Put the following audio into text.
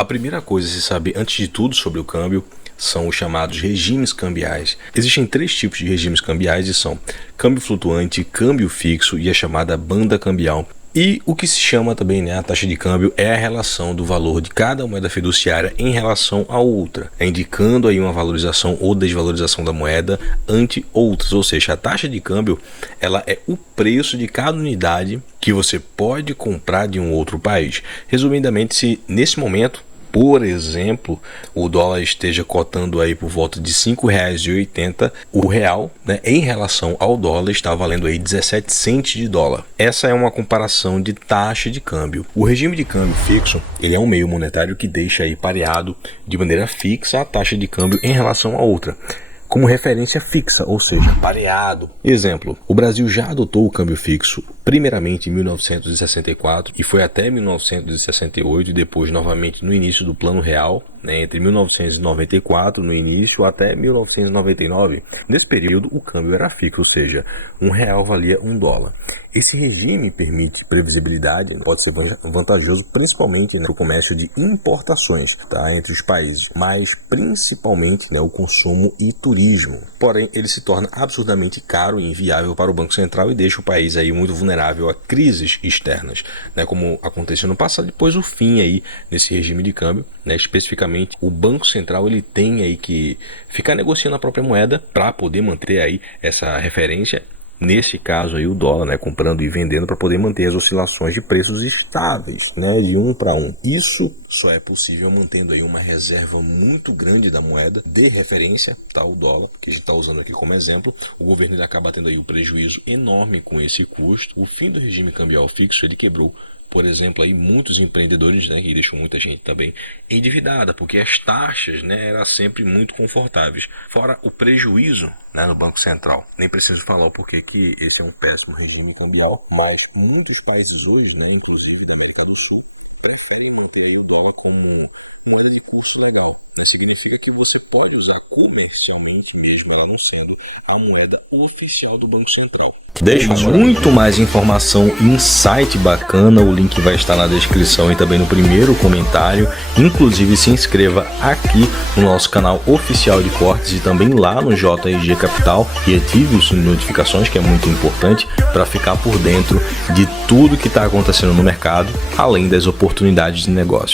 A primeira coisa a se saber antes de tudo sobre o câmbio são os chamados regimes cambiais. Existem três tipos de regimes cambiais e são câmbio flutuante, câmbio fixo e a chamada banda cambial. E o que se chama também, a taxa de câmbio é a relação do valor de cada moeda fiduciária em relação a outra, indicando aí uma valorização ou desvalorização da moeda ante outras, ou seja, a taxa de câmbio ela é o preço de cada unidade que você pode comprar de um outro país. Resumidamente, se nesse momento, por exemplo, o dólar esteja cotando aí por volta de R$ 5,80, o real, em relação ao dólar, está valendo aí 17 centes de dólar. Essa é uma comparação de taxa de câmbio. O regime de câmbio fixo, ele é um meio monetário que deixa aí pareado de maneira fixa a taxa de câmbio em relação a outra, como referência fixa, ou seja, pareado. Exemplo, o Brasil já adotou o câmbio fixo primeiramente em 1964 e foi até 1968 e depois novamente no início do Plano Real, entre 1994 no início até 1999. Nesse período o câmbio era fixo, ou seja, R$ 1 valia $1. Esse regime permite previsibilidade, pode ser vantajoso principalmente para o comércio de importações entre os países, mas principalmente o consumo e turismo. Porém, ele se torna absurdamente caro e inviável para o Banco Central e deixa o país aí muito vulnerável a crises externas, como aconteceu no passado, depois o fim aí nesse regime de câmbio, especificamente o Banco Central ele tem aí que ficar negociando a própria moeda para poder manter aí essa referência. Nesse caso aí o dólar, comprando e vendendo para poder manter as oscilações de preços estáveis, de 1 para 1. Isso só é possível mantendo aí uma reserva muito grande da moeda de referência, o dólar, que a gente está usando aqui como exemplo. O governo ele acaba tendo aí um prejuízo enorme com esse custo. O fim do regime cambial fixo ele quebrou, por exemplo, aí muitos empreendedores, que deixam muita gente também endividada, porque as taxas, eram sempre muito confortáveis. Fora o prejuízo, no Banco Central. Nem preciso falar o porquê que esse é um péssimo regime cambial, mas muitos países hoje, inclusive da América do Sul, preferem manter aí o dólar como moeda de curso legal. Significa que você pode usar comercialmente mesmo ela não sendo a moeda oficial do Banco Central. Deixa muito mais informação e insight bacana, o link vai estar na descrição e também no primeiro comentário. Inclusive se inscreva aqui no nosso canal oficial de cortes e também lá no JRG Capital e ative as notificações, que é muito importante para ficar por dentro de tudo que está acontecendo no mercado, além das oportunidades de negócio.